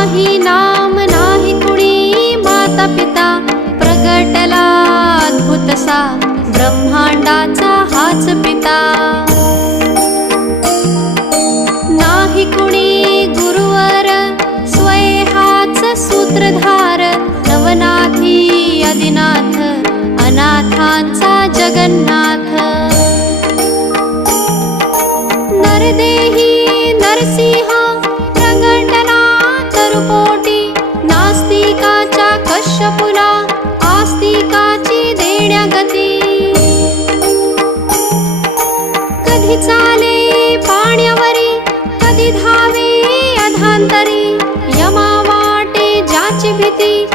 नाही नाम नाही कुणी माता पिता, प्रगटला अद्भुतसा ब्रह्मांडाचा हाच पिता. नाही कुणी गुरुवर स्वय हाच सूत्रधार, नवनाथी आदिनाथ अनाथांचा जगन्नाथ. नरदेही नरसिंह प्रगटला तरुपोटी, नास्तिकाच्या कश्यपुला आस्तिकाची देण्या गती. कधी चाले पाण्यावरी कधी धावे अधांतरी, यमा वाटे ज्याची भीती